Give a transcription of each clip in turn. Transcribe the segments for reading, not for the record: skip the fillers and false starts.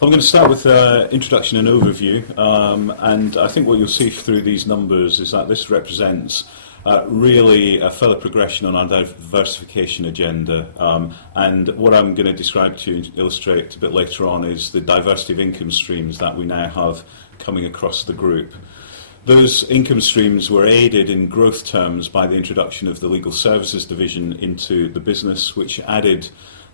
I'm going to start with introduction and overview, and I think what you'll see through these numbers is that this represents really a further progression on our diversification agenda, and what I'm going to describe to you and illustrate a bit later on is the diversity of income streams that we now have coming across the group. Those income streams were aided in growth terms by the introduction of the legal services division into the business, which added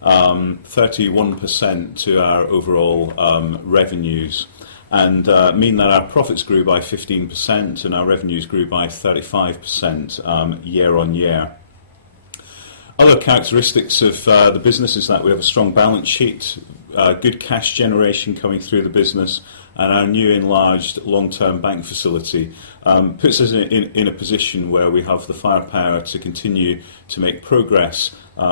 31% to our overall revenues, and mean that our profits grew by 15% and our revenues grew by 35% year on year. Other characteristics of the business is that we have a strong balance sheet, good cash generation coming through the business, and our new enlarged long-term bank facility puts us in a position where we have the firepower to continue to make progress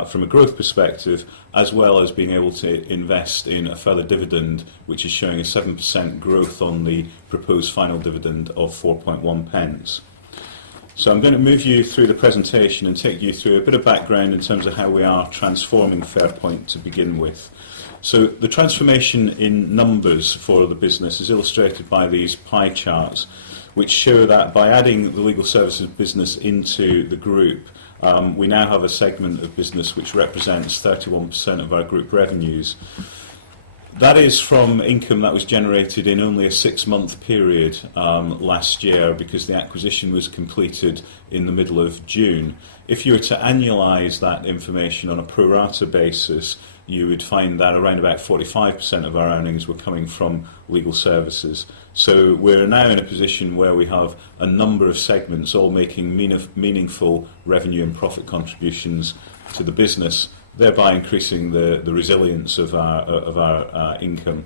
from a growth perspective, as well as being able to invest in a further dividend, which is showing a 7% growth on the proposed final dividend of 4.1 pence. So I'm going to move you through the presentation and take you through a bit of background in terms of how we are transforming Fairpoint to begin with. So the transformation in numbers for the business is illustrated by these pie charts, which show that by adding the legal services business into the group, we now have a segment of business which represents 31% of our group revenues. That is from income that was generated in only a 6-month period last year, because the acquisition was completed in the middle of June. If you were to annualise that information on a pro rata basis, you would find that around about 45% of our earnings were coming from legal services. So we're now in a position where we have a number of segments all making meaningful revenue and profit contributions to the business, thereby increasing the resilience of our income.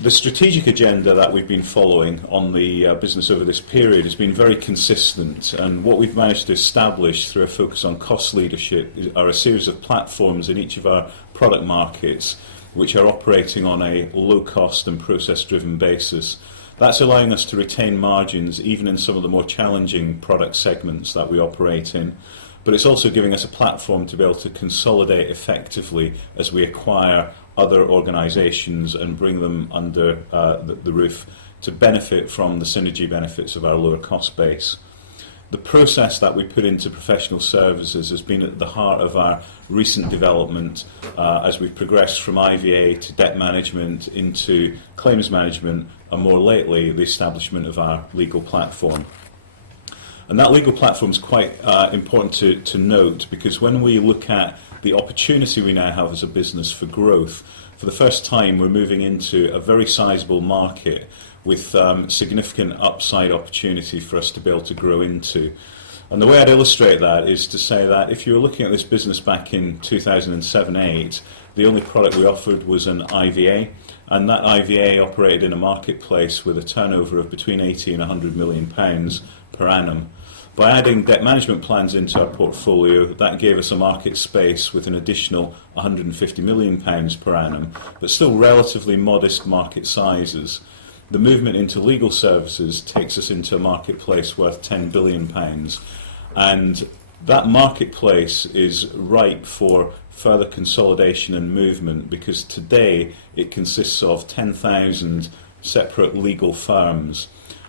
The strategic agenda that we've been following on the business over this period has been very consistent, and what we've managed to establish through a focus on cost leadership are a series of platforms in each of our product markets which are operating on a low-cost and process-driven basis. That's allowing us to retain margins even in some of the more challenging product segments that we operate in. But it's also giving us a platform to be able to consolidate effectively as we acquire other organisations and bring them under the roof to benefit from the synergy benefits of our lower cost base. The process that we put into professional services has been at the heart of our recent development as we've progressed from IVA to debt management into claims management, and more lately the establishment of our legal platform. And that legal platform is quite important to note, because when we look at the opportunity we now have as a business for growth, for the first time we're moving into a very sizable market with significant upside opportunity for us to be able to grow into. And the way I'd illustrate that is to say that if you were looking at this business back in 2007-8, the only product we offered was an IVA, and that IVA operated in a marketplace with a turnover of between 80 and 100 million pounds per annum. By adding debt management plans into our portfolio, that gave us a market space with an additional 150 million pounds per annum, but still relatively modest market sizes. The movement into legal services takes us into a marketplace worth 10 billion pounds, and that marketplace is ripe for further consolidation and movement, because today it consists of 10,000 separate legal firms.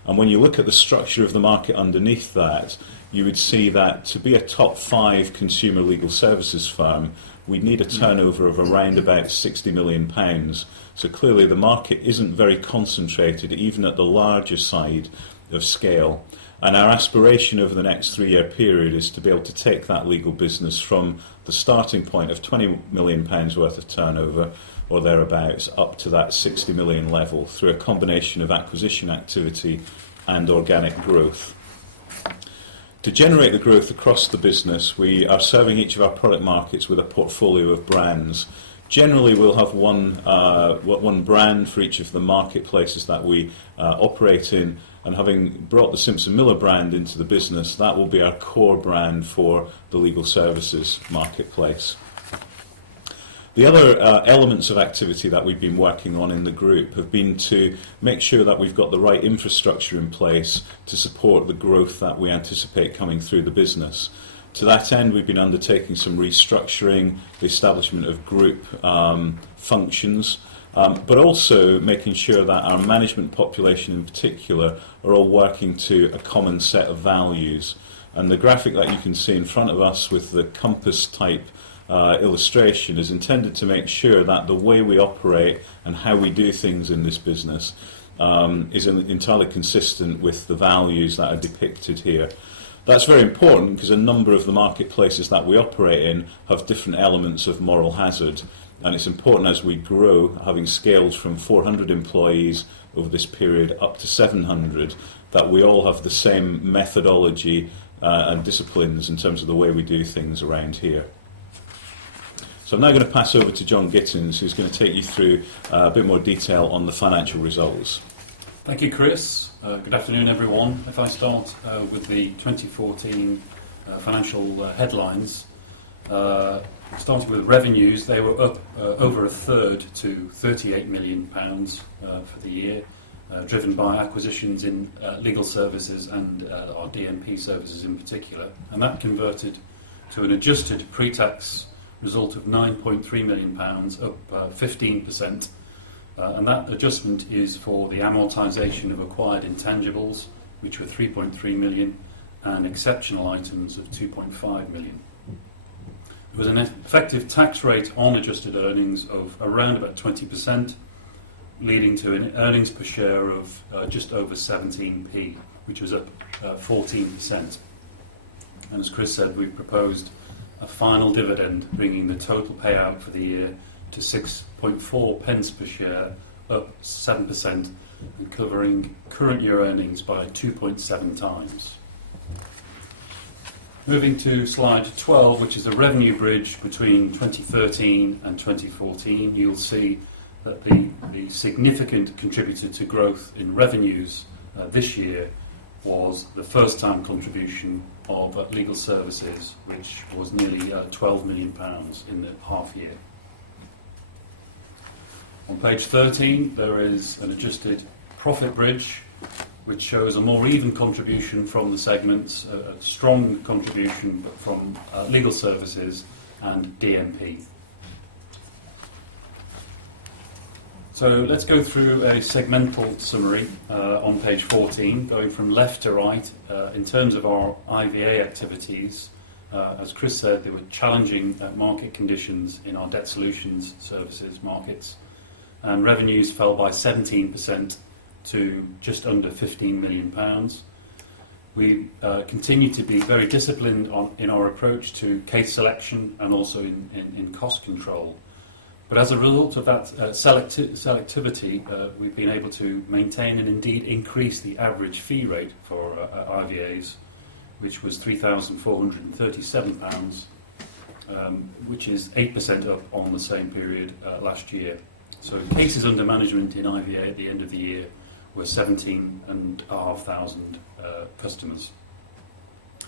And when you look at the structure of the market underneath that, you would see that to be a top 5 consumer legal services firm, we'd need a turnover of around about 60 million pounds. So clearly the market isn't very concentrated, even at the larger side of scale. And our aspiration over the next 3-year period is to be able to take that legal business from the starting point of 20 million pounds worth of turnover or thereabouts up to that 60 million level through a combination of acquisition activity and organic growth. To generate the growth across the business, we are serving each of our product markets with a portfolio of brands. Generally, we'll have one brand for each of the marketplaces that we operate in, and having brought the Simpson Miller brand into the business, that will be our core brand for the legal services marketplace. The other elements of activity that we've been working on in the group have been to make sure that we've got the right infrastructure in place to support the growth that we anticipate coming through the business. To that end, we've been undertaking some restructuring, the establishment of group functions, but also making sure that our management population in particular are all working to a common set of values. And the graphic that you can see in front of us with the compass type illustration is intended to make sure that the way we operate and how we do things in this business is entirely consistent with the values that are depicted here. That's very important because a number of the marketplaces that we operate in have different elements of moral hazard, and it's important as we grow, having scaled from 400 employees over this period up to 700, that we all have the same methodology and disciplines in terms of the way we do things around here. So I'm now going to pass over to John Gittins, who's going to take you through a bit more detail on the financial results. Thank you, Chris. Good afternoon, everyone. If I start with the 2014 financial headlines, starting with revenues, they were up over a third to £38 million for the year, driven by acquisitions in legal services and our DMP services in particular, and that converted to an adjusted pre-tax result of £9.3 million, up 15%. And that adjustment is for the amortisation of acquired intangibles, which were 3.3 million, and exceptional items of 2.5 million. There was an effective tax rate on adjusted earnings of around about 20%, leading to an earnings per share of just over 17p, which was up 14%. And as Chris said, we proposed a final dividend, bringing the total payout for the year to 6.4 pence per share, up 7%, and covering current year earnings by 2.7 times. Moving to slide 12, which is a revenue bridge between 2013 and 2014, you'll see that the significant contributor to growth in revenues this year was the first-time contribution of legal services, which was nearly £12 million in the half year. On page 13, there is an adjusted profit bridge, which shows a more even contribution from the segments, a strong contribution from legal services and DMP. So let's go through a segmental summary on page 14, going from left to right. In terms of our IVA activities, as Chris said, there were challenging market conditions in our debt solutions services markets, and revenues fell by 17% to just under £15 million. We continue to be very disciplined in our approach to case selection and also in cost control. But as a result of that selectivity, we've been able to maintain and indeed increase the average fee rate for IVAs, which was £3,437, which is 8% up on the same period last year. So cases under management in IVA at the end of the year were 17,500 customers.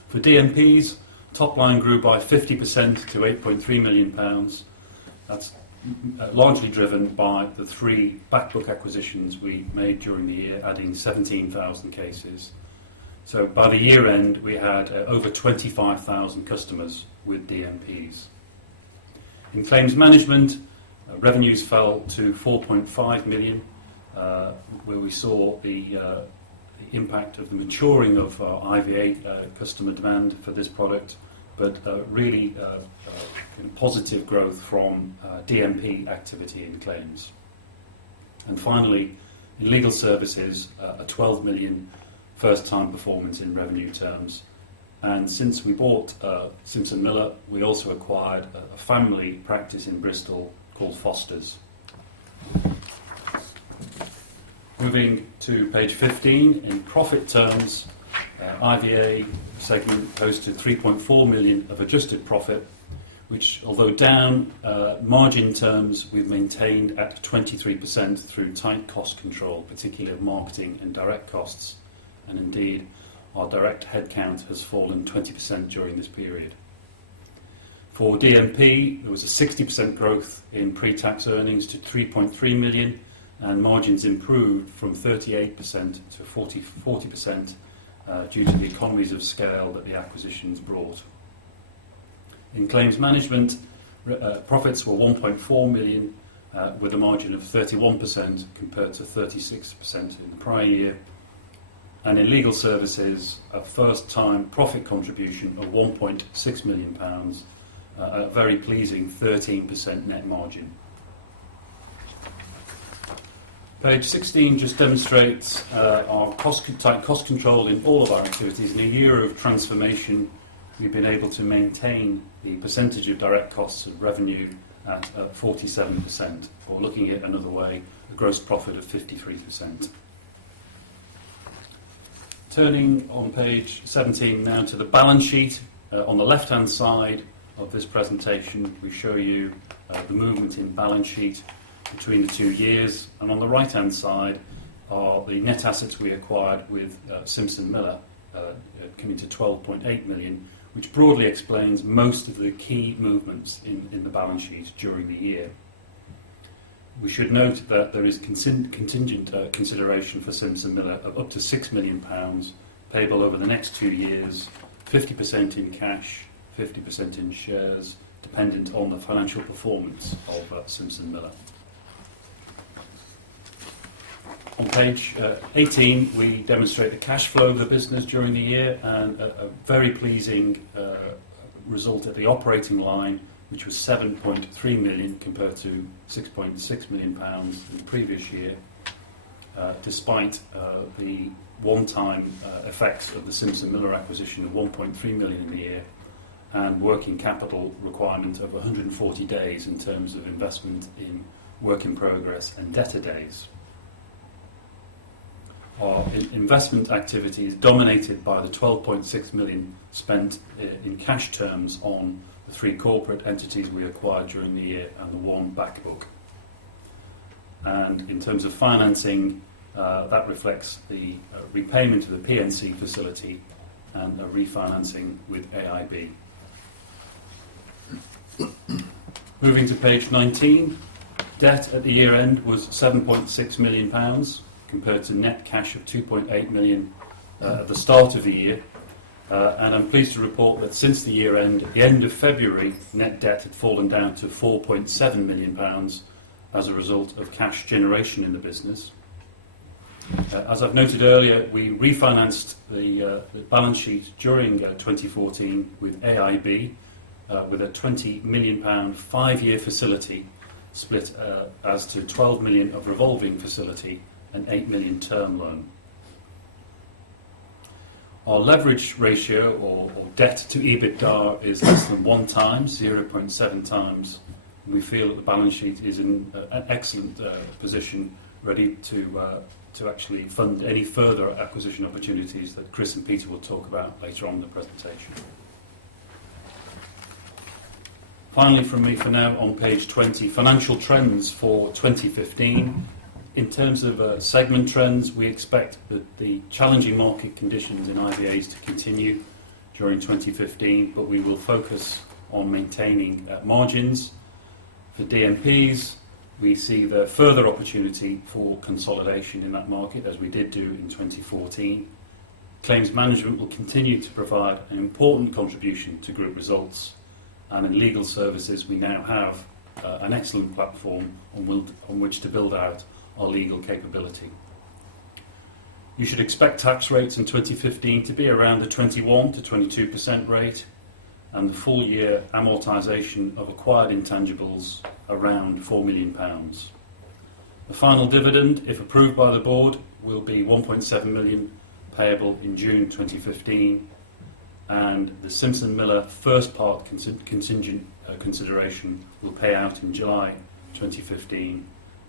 For DMPs, top line grew by 50% to £8.3 million. That's largely driven by the 3 backbook acquisitions we made during the year, adding 17,000 cases. So by the year end, we had over 25,000 customers with DMPs. In claims management, revenues fell to 4.5 million, where we saw the impact of the maturing of IVA customer demand for this product, but really positive growth from DMP activity in claims. And finally, in legal services, a 12 million first-time performance in revenue terms. And since we bought Simpson Miller, we also acquired a family practice in Bristol called Foster's. Moving to page 15, in profit terms, IVA segment posted 3.4 million of adjusted profit, which, although down, margin terms we've maintained at 23% through tight cost control, particularly of marketing and direct costs, and indeed our direct headcount has fallen 20% during this period. For DMP, there was a 60% growth in pre-tax earnings to 3.3 million, and margins improved from 38% to 40% due to the economies of scale that the acquisitions brought. In claims management, profits were 1.4 million with a margin of 31% compared to 36% in the prior year. And in legal services, a first-time profit contribution of £1.6 million, a very pleasing 13% net margin. Page 16 just demonstrates our tight cost control in all of our activities. In a year of transformation, we've been able to maintain the percentage of direct costs of revenue at 47%, or looking at it another way, a gross profit of 53%. Turning on page 17 now to the balance sheet. On the left-hand side of this presentation, we show you the movement in balance sheet between the 2 years, and on the right-hand side are the net assets we acquired with Simpson Miller, coming to 12.8 million, which broadly explains most of the key movements in the balance sheet during the year. We should note that there is contingent consideration for Simpson Miller of up to £6 million, payable over the next 2 years, 50% in cash, 50% in shares, dependent on the financial performance of Simpson Miller. On page 18, we demonstrate the cash flow of the business during the year, and a very pleasing result at the operating line, which was 7.3 million compared to 6.6 million pounds in the previous year, despite the one-time effects of the Simpson Miller acquisition of 1.3 million in the year, and working capital requirement of 140 days in terms of investment in work in progress and debtor days. Our investment activity is dominated by the 12.6 million spent in cash terms on the 3 corporate entities we acquired during the year and the 1 back book. And in terms of financing, that reflects the repayment of the PNC facility and a refinancing with AIB. Moving to page 19, debt at the year end was £7.6 million compared to net cash of 2.8 million at the start of the year. And I'm pleased to report that since the year end, at the end of February, net debt had fallen down to £4.7 million as a result of cash generation in the business. As I've noted earlier, we refinanced the balance sheet during 2014 with AIB with a £20 million 5-year facility split as to 12 million of revolving facility and 8 million term loan. Our leverage ratio, or debt to EBITDA, is less than 1 times, 0.7 times. We feel that the balance sheet is in an excellent position, ready to actually fund any further acquisition opportunities that Chris and Peter will talk about later on in the presentation. Finally from me for now, on page 20, financial trends for 2015. In terms of segment trends, we expect that the challenging market conditions in IVAs to continue during 2015, but we will focus on maintaining margins. For DMPs, we see the further opportunity for consolidation in that market, as we did do in 2014. Claims management will continue to provide an important contribution to group results, and in legal services we now have an excellent platform on which to build out our legal capability. You should expect tax rates in 2015 to be around the 21 to 22% rate, and the full year amortisation of acquired intangibles around £4 million. The final dividend, if approved by the board, will be 1.7 million, payable in June 2015, and the Simpson Miller first part contingent consideration will pay out in July 2015,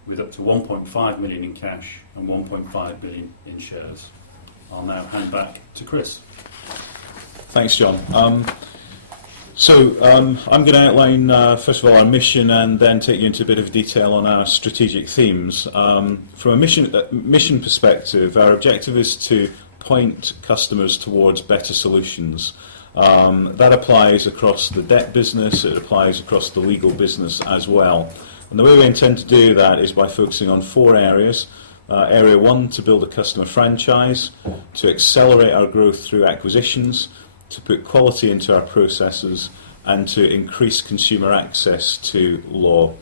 with up to 1.5 million in cash and 1.5 billion in shares. I'll now hand back to Chris. Thanks, John. I'm going to outline, first of all, our mission and then take you into a bit of detail on our strategic themes. From a mission perspective, our objective is to point customers towards better solutions. That applies across the debt business, it applies across the legal business as well. And the way we intend to do that is by focusing on 4 areas. Area 1, to build a customer franchise, to accelerate our growth through acquisitions, to put quality into our processes, and to increase consumer access to law.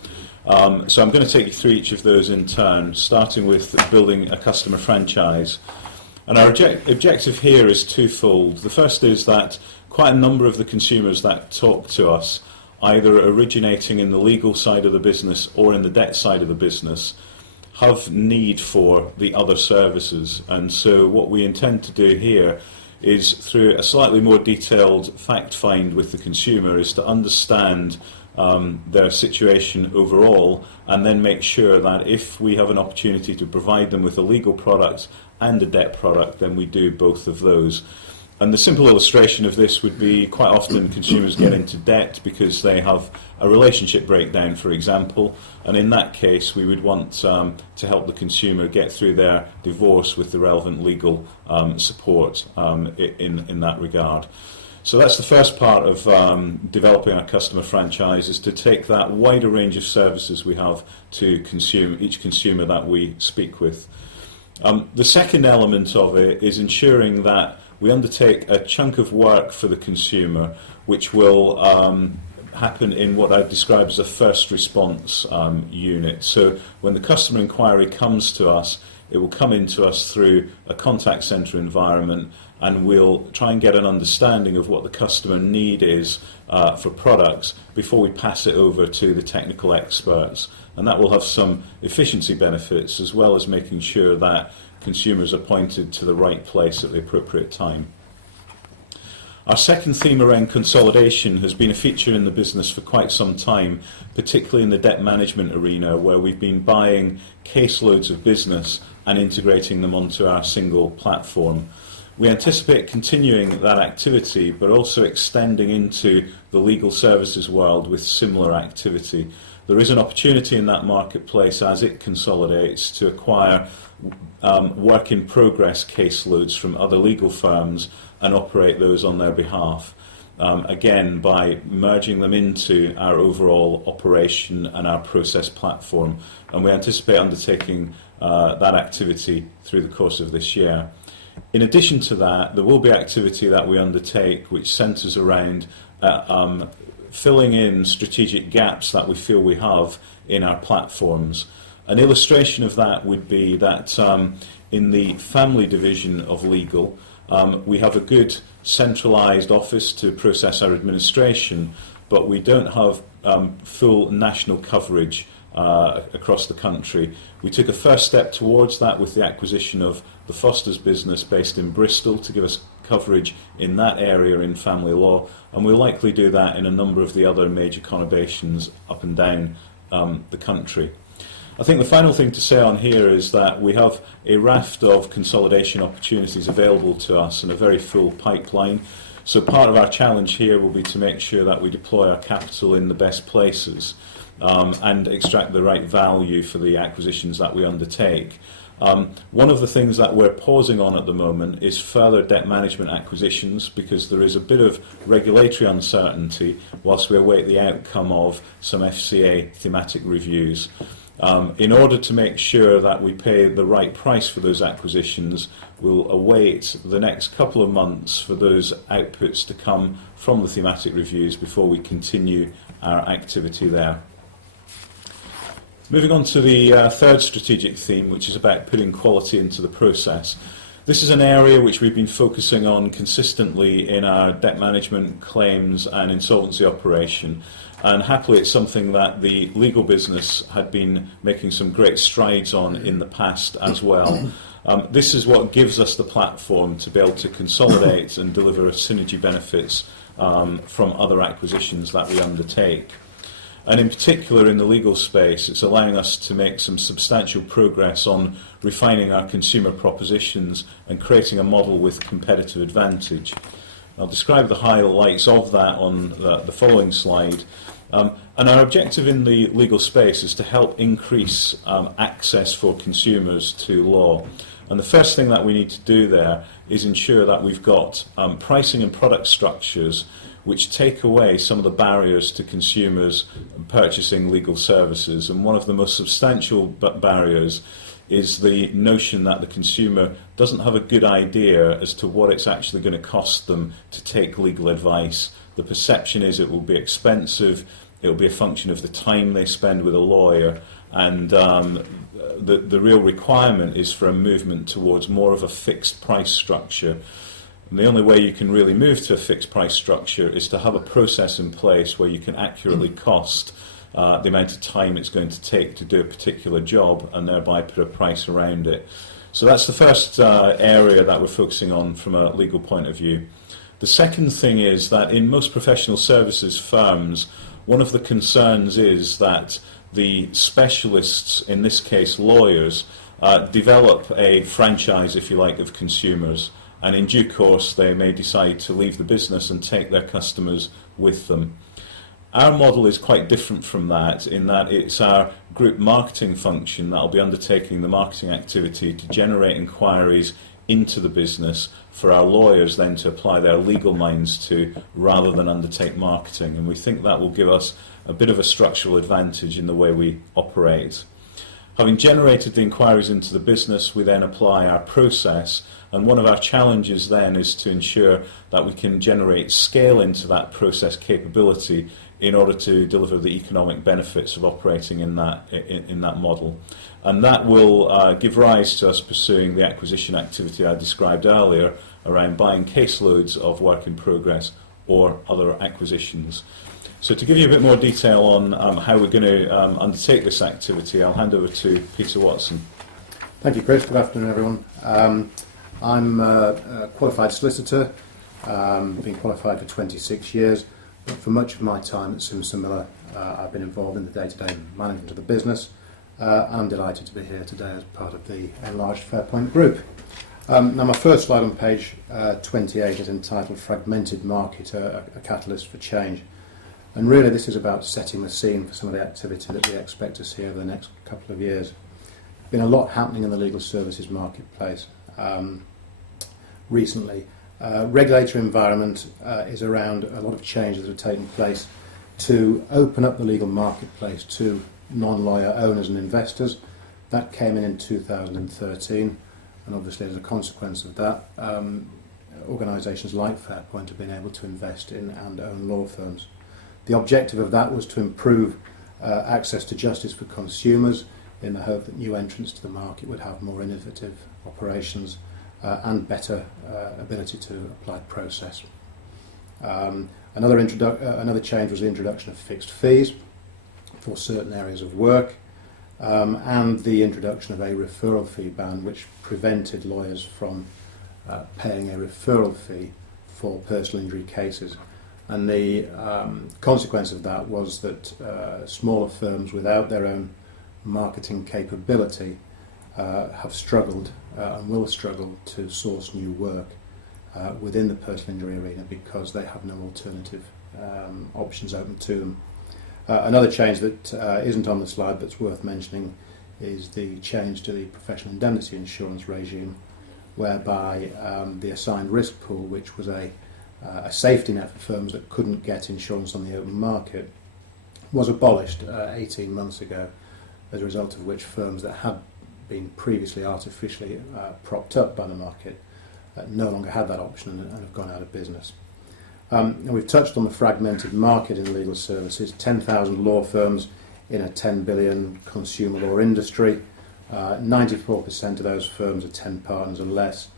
So I'm going to take you through each of those in turn, starting with building a customer franchise. And our objective here is twofold. The first is that quite a number of the consumers that talk to us, either originating in the legal side of the business or in the debt side of the business, have need for the other services. And so what we intend to do here is, through a slightly more detailed fact find with the consumer, is to understand their situation overall, and then make sure that if we have an opportunity to provide them with a legal product and a debt product, then we do both of those. And the simple illustration of this would be, quite often consumers get into debt because they have a relationship breakdown, for example, and in that case we would want to help the consumer get through their divorce with the relevant legal support in that regard. So that's the first part of developing our customer franchise, is to take that wider range of services we have to each consumer that we speak with. The second element of it is ensuring that we undertake a chunk of work for the consumer, which will happen in what I describe as a first response unit. So when the customer inquiry comes to us, it will come into us through a contact centre environment, and we'll try and get an understanding of what the customer need is for products before we pass it over to the technical experts. And that will have some efficiency benefits, as well as making sure that consumers are pointed to the right place at the appropriate time. Our second theme around consolidation has been a feature in the business for quite some time, particularly in the debt management arena, where we've been buying caseloads of business and integrating them onto our single platform. We anticipate continuing that activity, but also extending into the legal services world with similar activity. There is an opportunity in that marketplace, as it consolidates, to acquire work in progress caseloads from other legal firms and operate those on their behalf. Again, by merging them into our overall operation and our process platform. And we anticipate undertaking that activity through the course of this year. In addition to that, there will be activity that we undertake which centres around filling in strategic gaps that we feel we have in our platforms. An illustration of that would be that in the family division of legal, we have a good centralised office to process our administration, but we don't have full national coverage across the country. We took a first step towards that with the acquisition of the Foster's business based in Bristol to give us coverage in that area in family law, and we'll likely do that in a number of the other major conurbations up and down the country. I think the final thing to say on here is that we have a raft of consolidation opportunities available to us and a very full pipeline. So part of our challenge here will be to make sure that we deploy our capital in the best places and extract the right value for the acquisitions that we undertake. One of the things that we're pausing on at the moment is further debt management acquisitions, because there is a bit of regulatory uncertainty whilst we await the outcome of some FCA thematic reviews. In order to make sure that we pay the right price for those acquisitions, we'll await the next couple of months for those outputs to come from the thematic reviews before we continue our activity there. Moving on to the third strategic theme, which is about putting quality into the process. This is an area which we've been focusing on consistently in our debt management, claims and insolvency operation. And happily it's something that the legal business had been making some great strides on in the past as well. This is what gives us the platform to be able to consolidate and deliver synergy benefits from other acquisitions that we undertake. And in particular in the legal space, it's allowing us to make some substantial progress on refining our consumer propositions and creating a model with competitive advantage. I'll describe the highlights of that on the following slide. And our objective in the legal space is to help increase access for consumers to law. And the first thing that we need to do there is ensure that we've got pricing and product structures which take away some of the barriers to consumers purchasing legal services. And one of the most substantial barriers is the notion that the consumer doesn't have a good idea as to what it's actually going to cost them to take legal advice. The perception is it will be expensive, it will be a function of the time they spend with a lawyer, and the real requirement is for a movement towards more of a fixed price structure. And the only way you can really move to a fixed price structure is to have a process in place where you can accurately cost the amount of time it's going to take to do a particular job and thereby put a price around it. So that's the first area that we're focusing on from a legal point of view. The second thing is that in most professional services firms, one of the concerns is that the specialists, in this case lawyers, develop a franchise, if you like, of consumers, and in due course they may decide to leave the business and take their customers with them. Our model is quite different from that, in that it's our group marketing function that will be undertaking the marketing activity to generate inquiries into the business for our lawyers then to apply their legal minds to, rather than undertake marketing. And we think that will give us a bit of a structural advantage in the way we operate. Having generated the inquiries into the business, we then apply our process, and one of our challenges then is to ensure that we can generate scale into that process capability in order to deliver the economic benefits of operating in that model. And that will give rise to us pursuing the acquisition activity I described earlier around buying caseloads of work in progress or other acquisitions. So to give you a bit more detail on how we're going to undertake this activity, I'll hand over to Peter Watson. Thank you, Chris. Good afternoon, everyone. I'm a qualified solicitor, been qualified for 26 years. But for much of my time at Simpson Miller, I've been involved in the day-to-day management of the business, and I'm delighted to be here today as part of the enlarged Fairpoint group. Now my first slide on page 28 is entitled Fragmented Market, a Catalyst for Change. And really this is about setting the scene for some of the activity that we expect to see over the next couple of years. Been a lot happening in the legal services marketplace recently. Regulatory environment is around a lot of changes that have taken place to open up the legal marketplace to non-lawyer owners and investors. That came in 2013, and obviously as a consequence of that, organisations like Fairpoint have been able to invest in and own law firms. The objective of that was to improve access to justice for consumers in the hope that new entrants to the market would have more innovative operations and better ability to apply process. Another change was the introduction of fixed fees for certain areas of work, and the introduction of a referral fee ban, which prevented lawyers from paying a referral fee for personal injury cases. And the consequence of that was that smaller firms without their own marketing capability have struggled and will struggle to source new work within the personal injury arena because they have no alternative options open to them. Another change that isn't on the slide but's worth mentioning is the change to the professional indemnity insurance regime, whereby the assigned risk pool, which was a safety net for firms that couldn't get insurance on the open market, was abolished 18 months ago, as a result of which firms that had been previously artificially propped up by the market no longer had that option and have gone out of business. And we've touched on the fragmented market in legal services. 10,000 law firms in a 10 billion consumer law industry. 94% of those firms are 10 partners or less.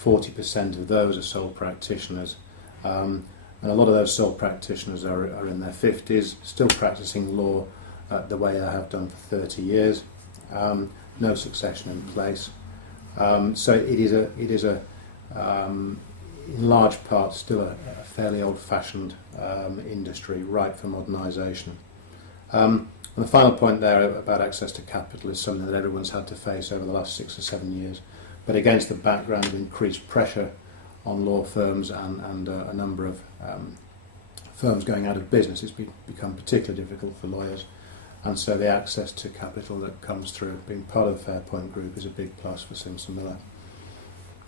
40% of those are sole practitioners. And a lot of those sole practitioners are in their 50s, still practicing law the way they have done for 30 years. No succession in place. So it is in large part still a fairly old-fashioned industry, ripe for modernisation. And the final point there about access to capital is something that everyone's had to face over the last 6 or 7 years, but against the background of increased pressure on law firms and a number of firms going out of business, it's become particularly difficult for lawyers. And so the access to capital that comes through being part of the Fairpoint group is a big plus for Simpson Miller.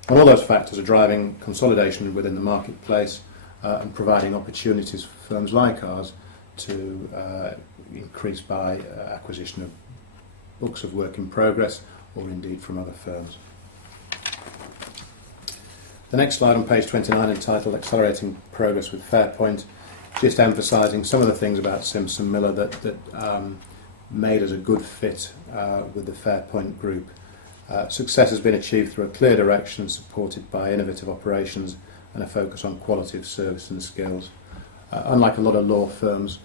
And all those factors are driving consolidation within the marketplace and providing opportunities for firms like ours to increase by acquisition of books of work in progress or indeed from other firms. The next slide on page 29, entitled Accelerating Progress with Fairpoint, just emphasising some of the things about Simpson Miller that made us a good fit with the Fairpoint group. Success has been achieved through a clear direction supported by innovative operations and a focus on quality of service and skills. Unlike a lot of law firms,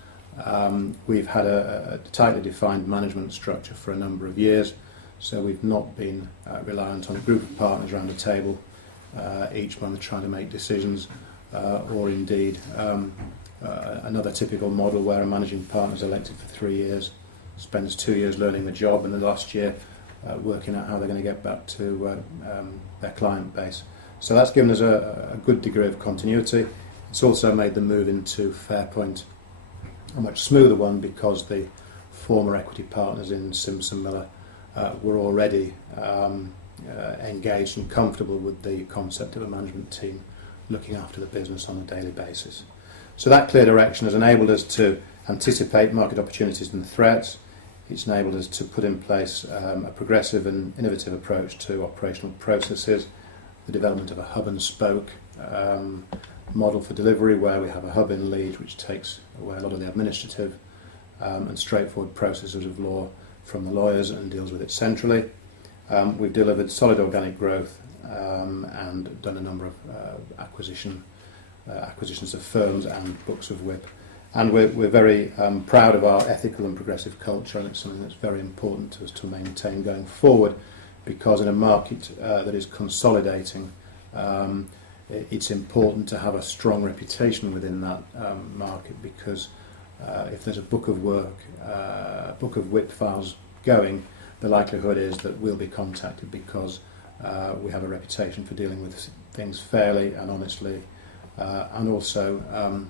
we've had a tightly defined management structure for a number of years, so we've not been reliant on a group of partners around a table each month trying to make decisions, or indeed another typical model where a managing partner is elected for 3 years, spends 2 years learning the job, and the last year working out how they're going to get back to their client base. So that's given us a good degree of continuity. It's also made the move into Fairpoint a much smoother one because the former equity partners in Simpson Miller were already engaged and comfortable with the concept of a management team looking after the business on a daily basis. So that clear direction has enabled us to anticipate market opportunities and threats. It's enabled us to put in place a progressive and innovative approach to operational processes, the development of a hub and spoke model for delivery where we have a hub in Leeds which takes away a lot of the administrative and straightforward processes of law from the lawyers and deals with it centrally. We've delivered solid organic growth and done a number of acquisitions of firms and books of WIP. And we're very proud of our ethical and progressive culture, and it's something that's very important to us to maintain going forward, because in a market that is consolidating, it's important to have a strong reputation within that market, because if there's a book of work, a book of WIP files going, the likelihood is that we'll be contacted because we have a reputation for dealing with things fairly and honestly, and also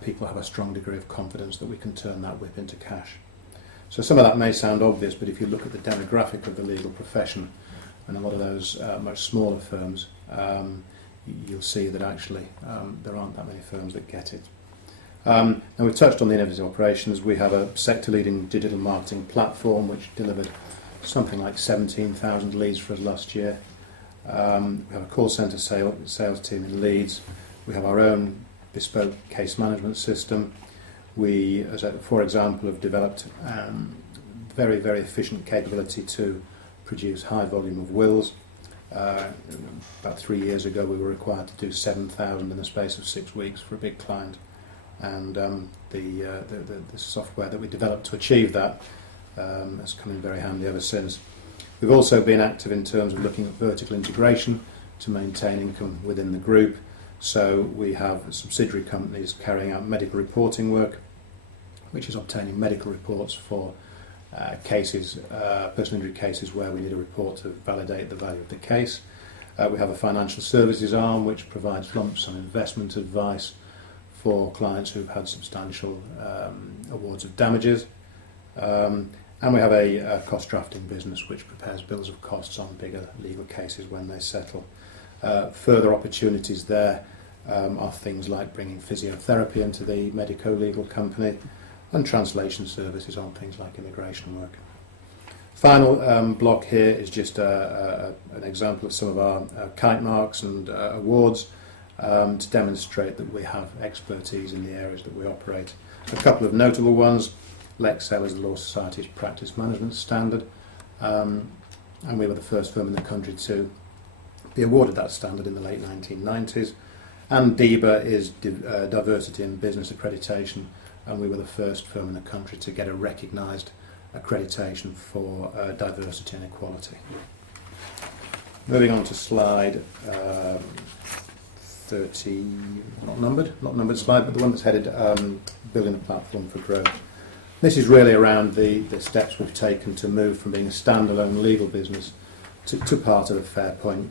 people have a strong degree of confidence that we can turn that WIP into cash. So some of that may sound obvious, but if you look at the demographic of the legal profession, and a lot of those much smaller firms, you'll see that actually there aren't that many firms that get it. Now we've touched on the innovative operations. We have a sector-leading digital marketing platform which delivered something like 17,000 leads for us last year. We have a call centre sales team in Leeds. We have our own bespoke case management system. We, for example, have developed very, very efficient capability to produce high volume of wills. About 3 years ago we were required to do 7,000 in the space of 6 weeks for a big client, and the software that we developed to achieve that has come in very handy ever since. We've also been active in terms of looking at vertical integration to maintain income within the group. So we have subsidiary companies carrying out medical reporting work, which is obtaining medical reports for cases, personal injury cases where we need a report to validate the value of the case. We have a financial services arm which provides lump sum investment advice for clients who've had substantial awards of damages. And we have a cost drafting business which prepares bills of costs on bigger legal cases when they settle. Further opportunities there are things like bringing physiotherapy into the medico-legal company and translation services on things like immigration work. Final block here is just an example of some of our kite marks and awards to demonstrate that we have expertise in the areas that we operate. A couple of notable ones: Lexel is the Law Society's practice management standard, and we were the first firm in the country to be awarded that standard in the late 1990s. And DEBA is Diversity in Business Accreditation, and we were the first firm in the country to get a recognised accreditation for diversity and equality. Moving on to slide 30, not numbered slide, but the one that's headed Building a Platform for Growth. This is really around the steps we've taken to move from being a standalone legal business to part of the Fairpoint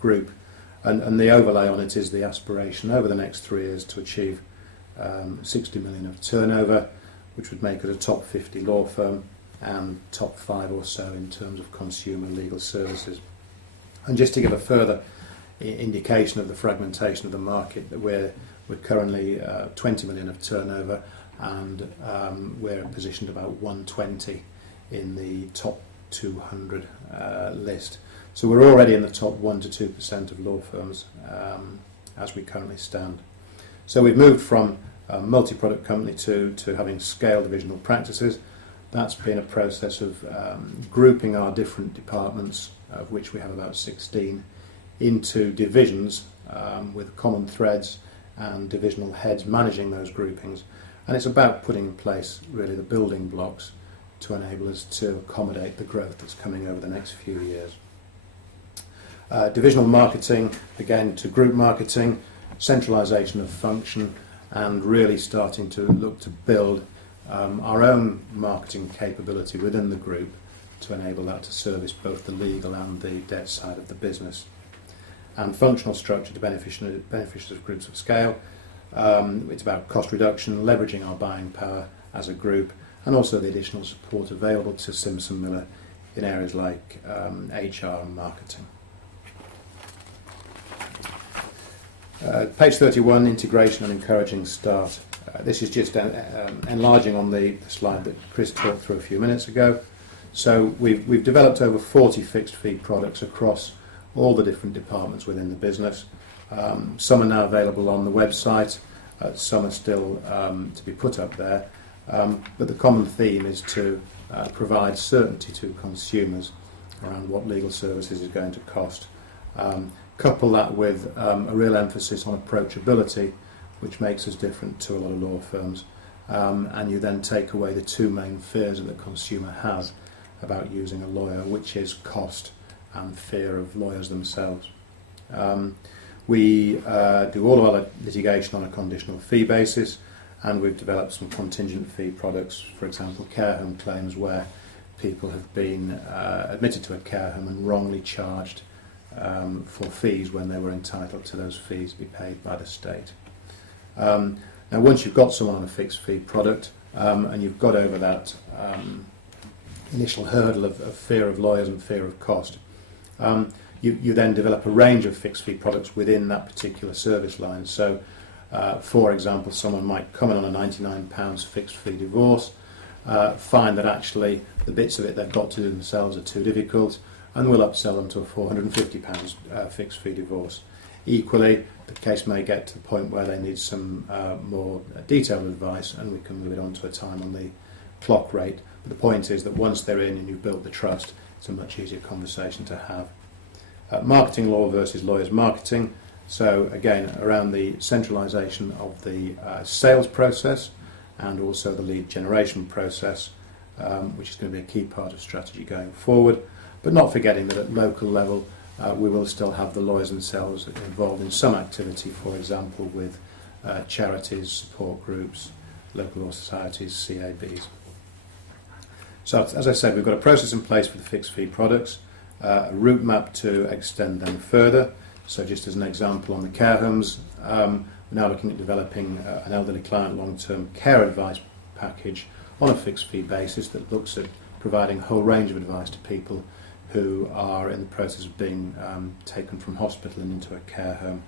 group, and the overlay on it is the aspiration over the next 3 years to achieve 60 million of turnover, which would make it a top 50 law firm and top 5 or so in terms of consumer legal services. And just to give a further indication of the fragmentation of the market, that we're currently 20 million of turnover, and we're positioned about 120 in the top 200 list. So we're already in the top 1 to 2% of law firms as we currently stand. So we've moved from a multi-product company to having scale divisional practices. That's been a process of grouping our different departments, of which we have about 16, into divisions with common threads and divisional heads managing those groupings. And it's about putting in place really the building blocks to enable us to accommodate the growth that's coming over the next few years. Divisional marketing, again to group marketing, centralisation of function, and really starting to look to build our own marketing capability within the group to enable that to service both the legal and the debt side of the business. And functional structure to beneficiaries of groups of scale. It's about cost reduction, leveraging our buying power as a group, and also the additional support available to Simpson Miller in areas like HR and marketing. Page 31, integration and encouraging start. This is just enlarging on the slide that Chris talked through a few minutes ago. So we've developed over 40 fixed fee products across all the different departments within the business. Some are now available on the website, some are still to be put up there, but the common theme is to provide certainty to consumers around what legal services is going to cost. Couple that with a real emphasis on approachability, which makes us different to a lot of law firms, and you then take away the two main fears that the consumer has about using a lawyer, which is cost and fear of lawyers themselves. We do all of our litigation on a conditional fee basis, and we've developed some contingent fee products, for example care home claims, where people have been admitted to a care home and wrongly charged for fees when they were entitled to those fees to be paid by the state. Now once you've got someone on a fixed fee product and you've got over that initial hurdle of fear of lawyers and fear of cost, you then develop a range of fixed fee products within that particular service line. So for example, someone might come in on a £99 fixed fee divorce, find that actually the bits of it they've got to do themselves are too difficult, and we'll upsell them to a £450 fixed fee divorce. Equally, the case may get to the point where they need some more detailed advice, and we can move it on to a time on the clock rate. But the point is that once they're in and you've built the trust, it's a much easier conversation to have. Marketing law versus lawyers marketing. So again, around the centralisation of the sales process and also the lead generation process, which is going to be a key part of strategy going forward. But not forgetting that at local level, we will still have the lawyers themselves involved in some activity, for example, with charities, support groups, local law societies, CABs. So, as I said, we've got a process in place for the fixed fee products, a route map to extend them further. So just as an example, on the care homes, we're now looking at developing an elderly client long-term care advice package on a fixed fee basis that looks at providing a whole range of advice to people who are in the process of being taken from hospital and into a care home.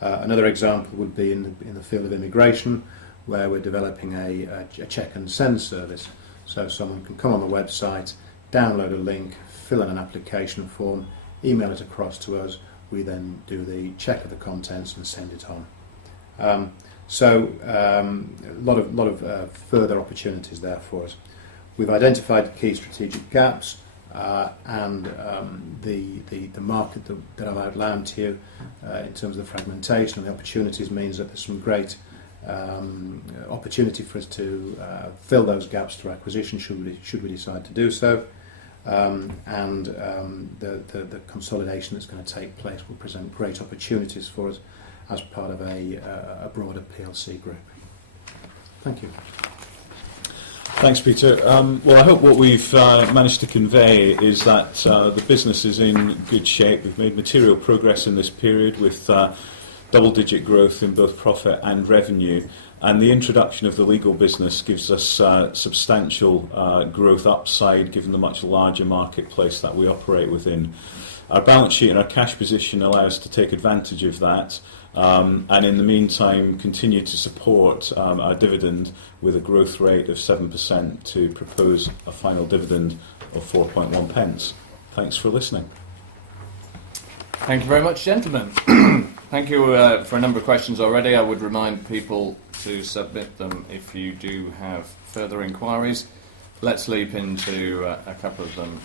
Another example would be in the field of immigration, where we're developing a check and send service. So someone can come on the website, download a link, fill in an application form, email it across to us. We then do the check of the contents and send it on. So a lot of further opportunities there for us. We've identified key strategic gaps. And the market that I've outlined to you in terms of the fragmentation and the opportunities means that there's some great opportunity for us to fill those gaps through acquisition should we decide to do so, and the consolidation that's going to take place will present great opportunities for us as part of a broader PLC group. Thank you. Thanks, Peter. Well, I hope what we've managed to convey is that the business is in good shape. We've made material progress in this period with double-digit growth in both profit and revenue, and the introduction of the legal business gives us substantial growth upside given the much larger marketplace that we operate within. Our balance sheet and our cash position allow us to take advantage of that, and in the meantime continue to support our dividend with a growth rate of 7% to propose a final dividend of 4.1 pence. Thanks for listening. Thank you very much, gentlemen. Thank you for a number of questions already. I would remind people to submit them if you do have further inquiries. Let's leap into a couple of them.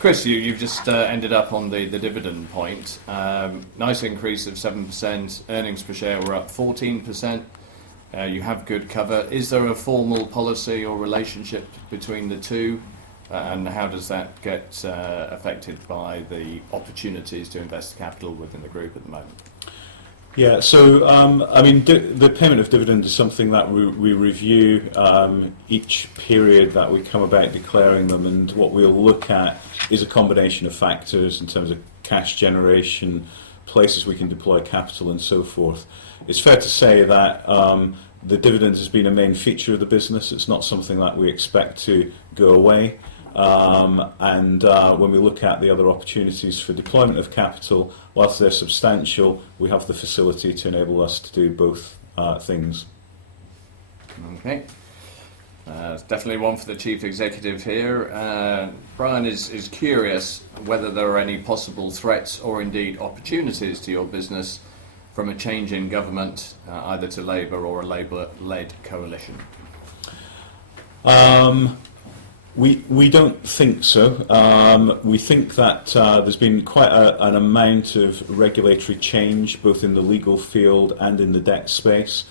Chris, you've just ended up on the dividend point. Nice increase of 7%. Earnings per share were up 14%. You have good cover. Is there a formal policy or relationship between the two? And how does that get affected by the opportunities to invest capital within the group at the moment? Yeah, so the payment of dividend is something that we review each period that we come about declaring them, and what we'll look at is a combination of factors in terms of cash generation, places we can deploy capital and so forth. It's fair to say that the dividend has been a main feature of the business. It's not something that we expect to go away. When we look at the other opportunities for deployment of capital, whilst they're substantial, we have the facility to enable us to do both things. Okay. It's definitely one for the Chief Executive here. Brian is curious whether there are any possible threats or indeed opportunities to your business from a change in government, either to Labour or a Labour-led coalition. We don't think so. We think that there's been quite an amount of regulatory change, both in the legal field and in the debt space.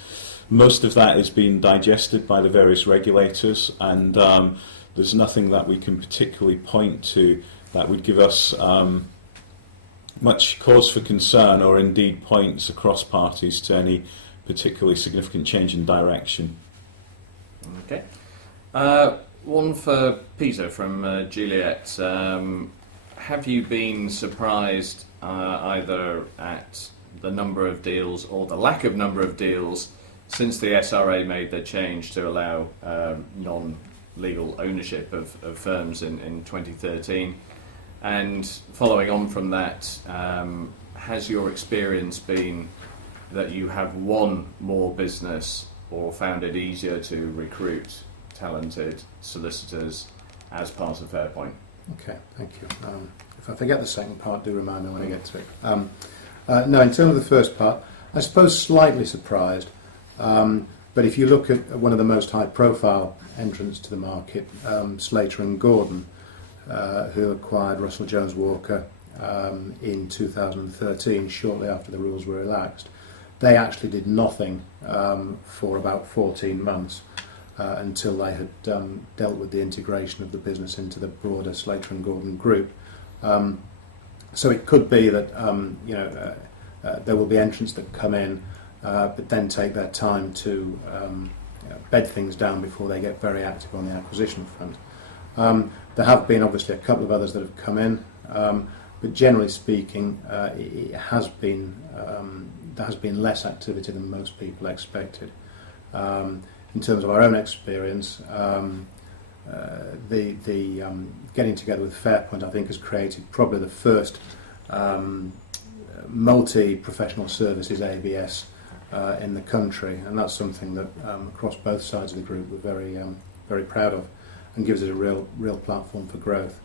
Most of that is being digested by the various regulators, and there's nothing that we can particularly point to that would give us much cause for concern, or indeed points across parties to any particularly significant change in direction. Okay. One for Peter from Juliet. Have you been surprised either at the number of deals or the lack of number of deals since the SRA made their change to allow non-legal ownership of firms in 2013? And following on from that, has your experience been that you have won more business or found it easier to recruit talented solicitors as part of Fairpoint? Okay, thank you. If I forget the second part, do remind me when I get to it. No, in terms of the first part, I suppose slightly surprised. But if you look at one of the most high-profile entrants to the market, Slater and Gordon, who acquired Russell Jones Walker in 2013, shortly after the rules were relaxed, they actually did nothing for about 14 months. Until they had dealt with the integration of the business into the broader Slater and Gordon group. So it could be that there will be entrants that come in, but then take their time to bed things down before they get very active on the acquisition front. There have been obviously a couple of others that have come in, but generally speaking, there has been less activity than most people expected. In terms of our own experience, the getting together with Fairpoint, I think, has created probably the first multi-professional services ABS in the country, and that's something that across both sides of the group we're very proud of, and gives it a real platform for growth.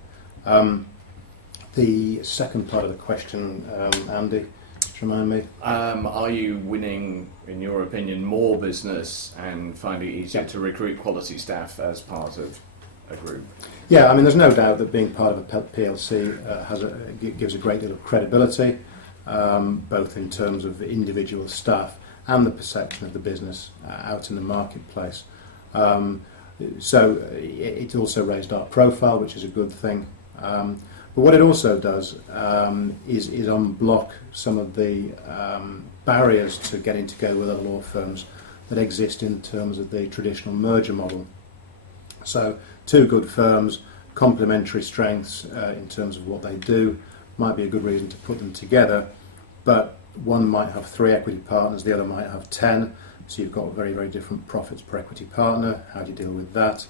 The second part of the question, Andy, just remind me. Are you winning, in your opinion, more business and finding it easier to recruit quality staff as part of a group? Yeah, I mean, there's no doubt that being part of a PLC gives a great deal of credibility, both in terms of individual staff and the perception of the business out in the marketplace. So it also raised our profile, which is a good thing. But what it also does is unblock some of the barriers to getting together with other law firms that exist in terms of the traditional merger model. So two good firms, complementary strengths in terms of what they do, might be a good reason to put them together, but one might have 3 equity partners, the other might have 10, so you've got very, very different profits per equity partner. How do you deal with that?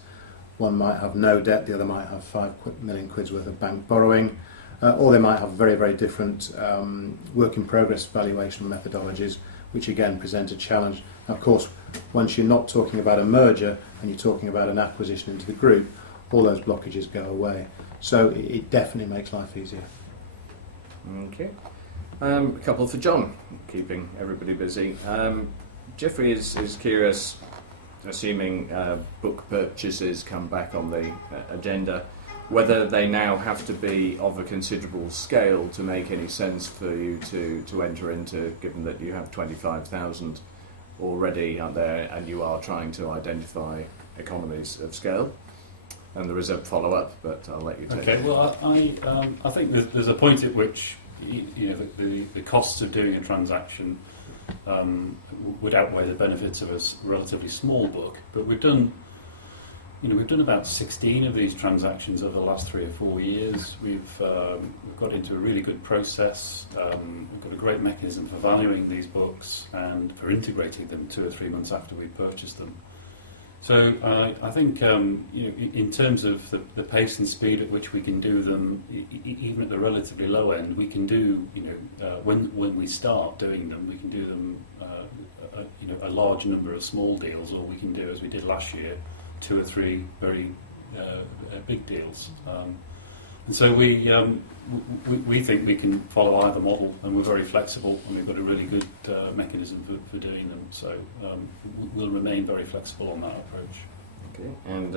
One might have no debt, the other might have 5 million quid's worth of bank borrowing. or they might have very, very different work in progress valuation methodologies, which again present a challenge. Of course, once you're not talking about a merger and you're talking about an acquisition into the group, all those blockages go away. So it definitely makes life easier. Okay. A couple for John, keeping everybody busy. Jeffrey is curious, assuming book purchases come back on the agenda, whether they now have to be of a considerable scale to make any sense for you to enter into, given that you have 25,000 already out there and you are trying to identify economies of scale. And there is a follow-up, but I'll let you take it. Okay, well, I think there's a point at which the costs of doing a transaction would outweigh the benefits of a relatively small book. But we've done about 16 of these transactions over the last 3 or 4 years. We've got into a really good process. We've got a great mechanism for valuing these books and for integrating them 2 or 3 months after we purchased them. So I think in terms of the pace and speed at which we can do them, even at the relatively low end, we can do when we start doing them, we can do them a large number of small deals, or we can do, as we did last year, 2 or 3 very big deals. And so we think we can follow either model, and we're very flexible, and we've got a really good mechanism for doing them. So we'll remain very flexible on that approach. Okay. And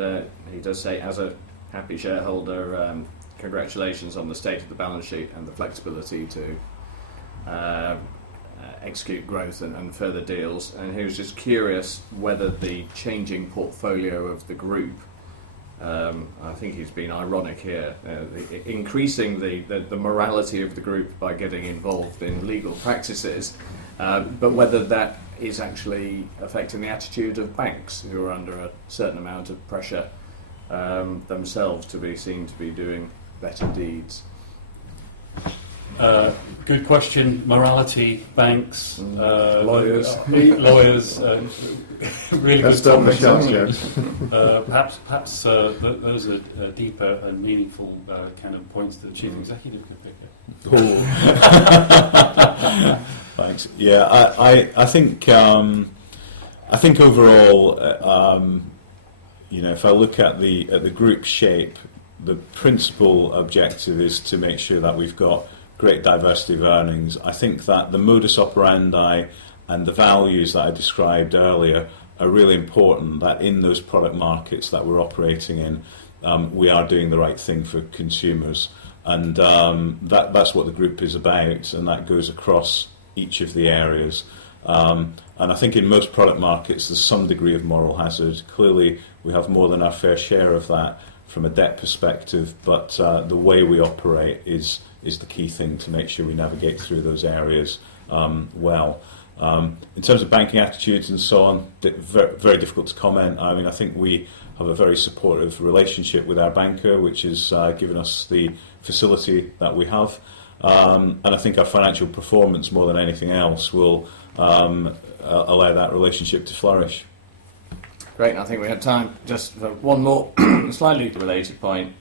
he does say, as a happy shareholder, congratulations on the state of the balance sheet and the flexibility to execute growth and further deals. And he was just curious whether the changing portfolio of the group, I think he's been ironic here, increasing the morality of the group by getting involved in legal practices, but whether that is actually affecting the attitude of banks, who are under a certain amount of pressure themselves to be seen to be doing better deeds. Good question. Morality, banks, lawyers. Lawyers. Really That's good done the topics. shots, Perhaps those are deeper and meaningful kind of points that the chief executive could pick up. Thanks. Yeah, I think overall, if I look at the group shape, the principal objective is to make sure that we've got great diversity of earnings. I think that the modus operandi and the values that I described earlier are really important, that in those product markets that we're operating in, we are doing the right thing for consumers. And that's what the group is about, and that goes across each of the areas. And I think in most product markets there's some degree of moral hazard. Clearly we have more than our fair share of that from a debt perspective, but the way we operate is the key thing to make sure we navigate through those areas well. In terms of banking attitudes and so on, very, very difficult to comment. I mean, I think we have a very supportive relationship with our banker, which has given us the facility that we have. And I think our financial performance, more than anything else, will allow that relationship to flourish. Great. I think we have time just for one more slightly related point.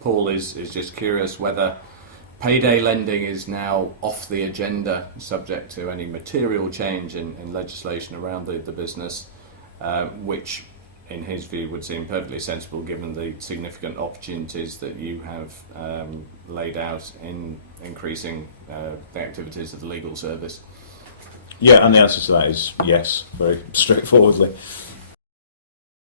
Paul is just curious whether payday lending is now off the agenda, subject to any material change in legislation around the business, which in his view would seem perfectly sensible given the significant opportunities that you have laid out in increasing the activities of the legal service. Yeah, and the answer to that is yes, very straightforwardly.